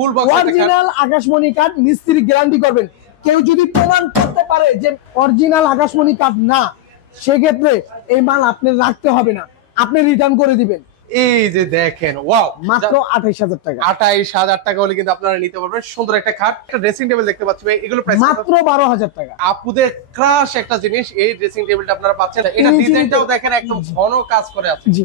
Full box original আকাশমণি কাঠ, মিস্ত্রি গ্যারান্টি করবেন। কেউ যদি প্রমাণ করতে পারে যে অরিজিনাল আকাশমণি কাঠ না, সেক্ষেত্রে এই মাল আপনি রাখতে হবে না, আপনি রিটার্ন করে দিবেন। এই যে দেখেন, ওয়াও, মাত্র 28000 টাকা। 28000 টাকা হলে কিন্তু আপনারা নিতে পারবেন সুন্দর একটা খাট। একটা ড্রেসিং টেবিল দেখতে পাচ্ছি ভাই, এগুলো প্রাইস মাত্র 12000 টাকা। আপুদের ক্রাশ একটা জিনিস, এই ড্রেসিং টেবিলটা আপনারা পাচ্ছেন। এটা ডিজাইনটাও দেখেন একদম ঘন কাজ করে আছে। জি,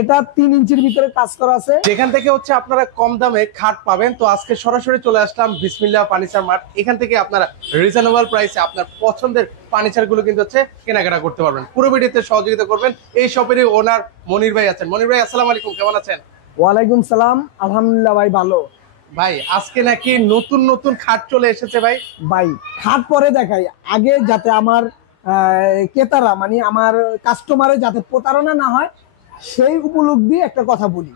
এটা 3 ইঞ্চির ভিতরে কাজ করা আছে। যেখান থেকে হচ্ছে আপনারা কম দামে খাট পাবেন। তো আজকে সরাসরি চলে আসলাম বিসমিল্লাহ ফার্নিচার মার্ট। এখান থেকে আপনারা রিজনেবল প্রাইসে আপনার পছন্দের ফার্নিচার গুলো কিন্তু হচ্ছে কেনাকাটা করতে পারবেন। পুরো ভিডিওতে সহযোগিতা করবেন এই শপেরই ওনার মনির ভাই আছেন। মনির ভাই, আসসালামু আলাইকুম, কেমন আছেন? ওয়ালাইকুম সালাম, আলহামদুলিল্লাহ ভাই, ভালো। ভাই আজকে নাকি নতুন নতুন খাট চলে এসেছে ভাই? ভাই খাট পরে দেখাই, আগে যাতে আমার ক্রেতারা মানে আমার কাস্টমারের যাতে প্রতারণা না হয় সেই উপলব্ধি একটা কথা বলি।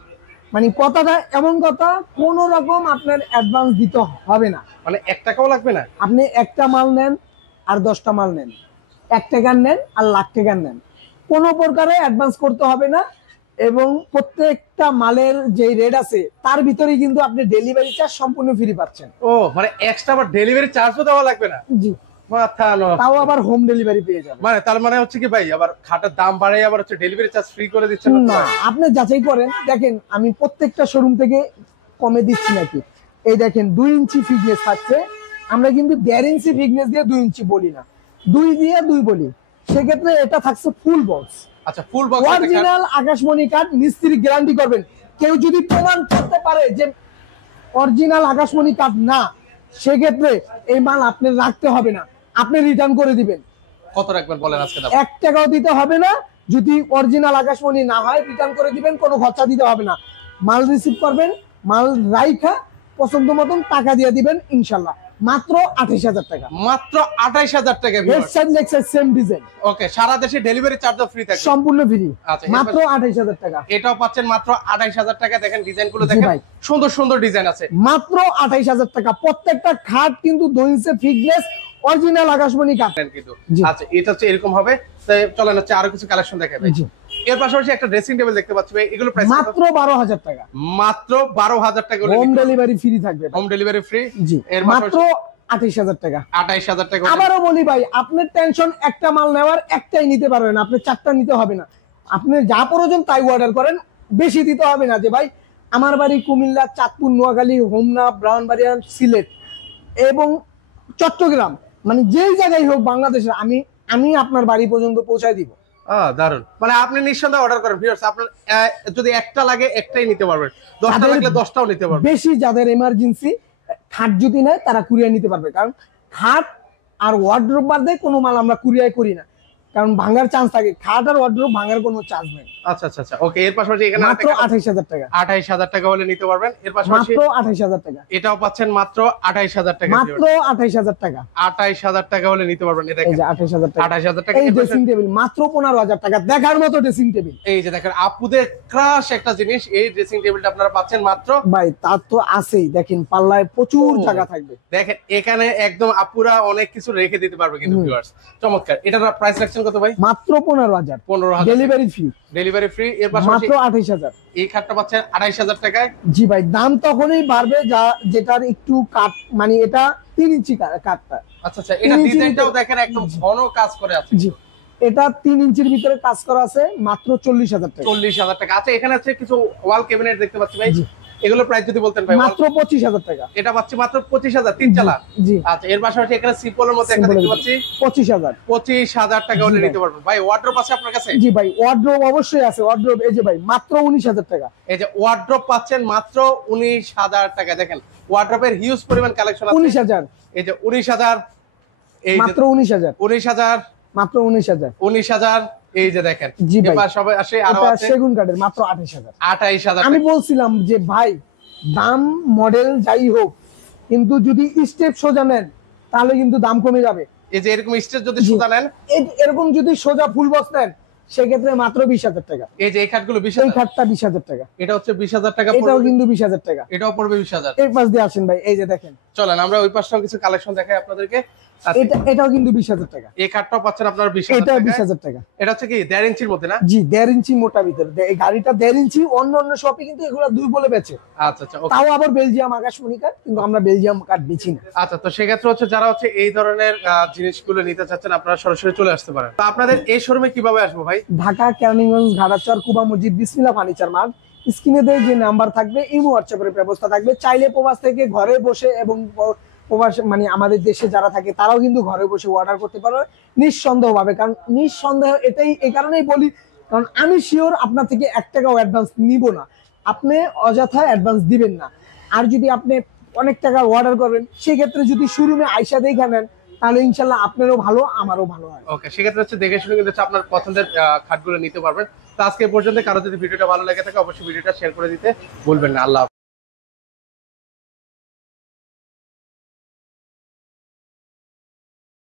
মানে কথাটা এমন কথা, কোন রকম আপনার অ্যাডভান্স দিতে হবে না, মানে 1 টাকাও লাগবে না। আপনি একটা মাল নেন আর 10টা মাল নেন, 1 টাকার নেন আর লাখ টাকার নেন, কোনো প্রকারে অ্যাডভান্স করতে হবে না। এবং প্রত্যেকটা মালের যে রেট আছে তার ভিতরেই কিন্তু আপনি ডেলিভারি চার্জ সম্পূর্ণ ফ্রি পাচ্ছেন। ও মানে এক্সট্রা আবার ডেলিভারি চার্জও দেওয়া লাগবে না? জি, মাথা নষ্ট। তাও আবার হোম ডেলিভারি পেয়ে যাবেন। মানে তার মানে হচ্ছে কি ভাই, আবার খাটের দাম বাড়াই আবার হচ্ছে ডেলিভারি চার্জ ফ্রি করে দিচ্ছেন না, আপনি যাচাই করেন, দেখেন আমি প্রত্যেকটা শোরুম থেকে কমে দিচ্ছি নাকি। এই দেখেন 2 ইঞ্চি ফিটনেস থাকছে, আমরা কিন্তু 1.5 ইঞ্চি ফিটনেস দিয়ে 2 ইঞ্চি বলি না, 2 দিয়ে 2 বলি। সেক্ষেত্রে এটা থাকছে ফুল বক্স। আচ্ছা, ফুল বক্স অরিজিনাল আকাশমণি কাঠ, মিস্ত্রি গ্যারান্টি করবেন। কেউ যদি প্রমাণ করতে পারে যে অরিজিনাল আকাশমণি কাঠ না, সেক্ষেত্রে এই মাল আপনি রাখতে হবে না, আপনি রিটার্ন করে দিবেন। কত রাখবেন বলেন আজকে দাম? 1 টাকাও দিতে হবে না। যদি অরিজিনাল আকাশমণি না হয় রিটার্ন করে দিবেন, কোনো খরচা দিতে হবে না। মাল রিসিভ করবেন, মাল রাইখা পছন্দ মতন টাকা দিয়ে দিবেন ইনশাল্লাহ। মাত্র 28000 টাকা। মাত্র 28000 টাকা। Left side leg side same design. Okay, সারা দেশে ডেলিভারি চার্জও ফ্রি থাকে? সম্পূর্ণ ফ্রি। আচ্ছা, মাত্র 28000 টাকা। এটাও পাচ্ছেন মাত্র 28000 টাকা। দেখেন ডিজাইনগুলো দেখেন, সুন্দর সুন্দর ডিজাইন আছে। মাত্র 28000 টাকা। প্রত্যেকটা খাট কিন্তু 2 ইঞ্চি ফিটনেস, অরিজিনাল আকাশমণি কাঠ কিন্তু। আচ্ছা, এটা হচ্ছে এরকম হবে। চলেন হচ্ছে আরো কিছু কালেকশন দেখাবে। এর পাশাপাশি একটা ড্রেসিং টেবিল দেখতে পাচ্ছি ভাই, এগুলো প্রাইস মাত্র 12000 টাকা। মাত্র 12000 টাকা। হোম ডেলিভারি ফ্রি থাকবে। Home delivery free. জি, এর মাত্র 28000 টাকা। 28000 টাকা। আবারও বলি ভাই, আপনার টেনশন একটা মাল নেওয়ার, একটাই নিতে পারবেন, আপনি 4টা নিতে হবে না। আপনি যা প্রয়োজন তাই অর্ডার করেন, বেশি দিতে হবে না। যে ভাই আমার বাড়ি কুমিল্লা, চাঁদপুর, নোয়াখালী, হোমনা, ব্রাহ্মণবাড়িয়া, সিলেট এবং চট্টগ্রাম, মানে যেই জায়গায় হোক বাংলাদেশে, আমি আপনার বাড়ি পর্যন্ত পৌঁছায় দিব। দারুন। মানে আপনি নিঃসন্দেহে অর্ডার করেন ভিউয়ার্স, আপনার যদি একটা লাগে একটাই নিতে পারবেন, 10টা লাগলে 10টাও নিতে পারবেন। বেশি যাদের এমার্জেন্সি খাট যদি নেয় তারা কুরিয়ার নিতে পারবে, কারণ খাট আর ওয়ার্ড্রোব বাদে কোনো মাল আমরা কুরিয়ার করি না, কারণ ভাঙার চান্স থাকে। খাট আর ওয়ার্ড্রোব ভাঙার কোনো চান্স নেই। আচ্ছা আচ্ছা আচ্ছা, ওকে। এর পাশাপাশি এখানে মাত্র 28000 টাকা। 28000 টাকা হলে নিতে পারবেন। এর পাশাপাশি মাত্র 28000 টাকা। এটাও পাচ্ছেন মাত্র 28000 টাকা। মাত্র 28000 টাকা। 28000 টাকা হলে নিতে পারবেন। এই যে 28000 টাকা। 28000 টাকা। এই ড্রেসিং টেবিল মাত্র 15000 টাকা, দেখার মতো ড্রেসিং টেবিল। এই যে দেখেন আপুদের ক্রাশ একটা জিনিস, এই ড্রেসিং টেবিলটা আপনারা পাচ্ছেন মাত্র। ভাই তার তো আছেই, দেখেন পাল্লায় প্রচুর জায়গা থাকবে। দেখেন এখানে একদম আপুরা অনেক কিছু রেখে দিতে পারবে কিন্তু ভিউয়ার্স। চমৎকার। এটার প্রাইস রাখছেন কত ভাই? মাত্র 15000। 15000 ডেলিভারি ফ্রি। Delivery free. এর পাশাপাশি মাত্র 28000। এই খাটটা পাচ্ছেন 28000 টাকায়। জি ভাই, দাম তখনই বাড়বে যেটার একটু কাট, মানে এটা 3 ইঞ্চি কাটটা। আচ্ছা আচ্ছা, এটা ডিজাইনটাও দেখেন একদম ঘন কাজ করে আছে। জি, এটা 3 ইঞ্চির ভিতরে কাজ করা আছে, মাত্র 40000 টাকা। 40000 টাকা। আচ্ছা, এখানে আছে কিছু ওয়াল ক্যাবিনেট দেখতে পাচ্ছি ভাই, এগুলো প্রাইস যদি বলতেন ভাই? মাত্র 25000 টাকা। এটা পাচ্ছি মাত্র 25000, 3 চালা। জি। আচ্ছা, এর পাশাপাশি এখানে সিম্পলের মধ্যে একটা দেখতে পাচ্ছি 25000। 25000 টাকা হলে নিতে পারবেন। ভাই ওয়ার্ড্রোব আছে আপনার কাছে? জি ভাই, ওয়ার্ড্রোব অবশ্যই আছে। ওয়ার্ড্রোব এই যে ভাই মাত্র 19000 টাকা। এই যে ওয়ার্ড্রোব পাচ্ছেন মাত্র 19000 টাকা। দেখেন ওয়ার্ড্রোবের হিউজ পরিমাণ কালেকশন আছে। 19000। এই যে 19000, এই মাত্র 19000। 19000, মাত্র 19000। 19000। এই যে দেখেন এবার সবাই আসে। আর আছে সেগুন কাঠের, মাত্র 28000। 28000। আমি বলছিলাম যে ভাই দাম মডেল যাই হোক, কিন্তু যদি স্টেপ সোজা নেন তাহলে কিন্তু দাম কমে যাবে। এই যে এরকম স্টেপ যদি সোজা নেন, এরকম যদি সোজা ফুল বক্স নেন, সেক্ষেত্রে মাত্র 20000 টাকা। এই যে এই খাটগুলো 20000। এই খাটটা 20000 টাকা। এটা হচ্ছে 20000 টাকা। এটাও কিন্তু 20000 টাকা। এটাও পড়বে 20000। এই পাশ দিয়ে আসেন ভাই, এই যে দেখেন চলেন আমরা ওই পাশটাও কিছু কালেকশন দেখাই আপনাদেরকে। আচ্ছা, এটাও কিন্তু 20,000 টাকা। এই খাটটাও পাচ্ছেন আপনারা 20,000 এটাও টাকায়। 20,000 টাকা। এটা হচ্ছে কি 1.5 ইঞ্চির মধ্যে না? জি 1.5 ইঞ্চি মোটা ভিতরে এই গাড়িটা 1.5 ইঞ্চি। অন্য অন্য শপে কিন্তু এগুলো 2 বলে বেচে, আচ্ছা আচ্ছা, okay। তাও আবার বেলজিয়াম আকাশমণি কাঠ, কিন্তু আমরা বেলজিয়াম কাঠ বেচি না। আচ্ছা, তো সেক্ষেত্রে হচ্ছে যারা হচ্ছে এই ধরনের জিনিসগুলো নিতে চাচ্ছেন আপনারা সরাসরি চলে আসতে পারেন। তো আপনাদের এই শোরুমে কিভাবে আসবো ভাই? ঢাকা কেরানীগঞ্জ ঘাটাচর কুবা মসজিদ বিসমিল্লাহ ফার্নিচার মার্ট। স্ক্রিনে দেয় যে নাম্বার থাকবে, ইমো হোয়াটসঅ্যাপের ব্যবস্থা থাকবে। চাইলে প্রবাস থেকে ঘরে বসে এবং প্রবাস মানে আমাদের দেশে যারা থাকে তারাও কিন্তু ঘরে বসে অর্ডার করতে পারবে নিঃসন্দেহ ভাবে। কারণ নিঃসন্দেহ এটাই এই কারণেই বলি, কারণ আমি শিওর আপনার থেকে 1 টাকাও অ্যাডভান্স নিব না, আপনি অযথা অ্যাডভান্স দিবেন না। আর যদি আপনি অনেক টাকা অর্ডার করবেন, সেক্ষেত্রে যদি শোরুমে আইসা দেখে নেন, তাহলে ইনশাল্লাহ আপনারও ভালো আমারও ভালো হয়। ওকে, সেক্ষেত্রে হচ্ছে দেখে শুনে কিন্তু হচ্ছে আপনার পছন্দের খাটগুলো নিতে পারবেন। তো আজকে এ পর্যন্ত। কারো যদি ভিডিওটা ভালো লেগে থাকে অবশ্যই ভিডিওটা শেয়ার করে দিতে ভুলবেন না। আল্লাহ হাফেজ।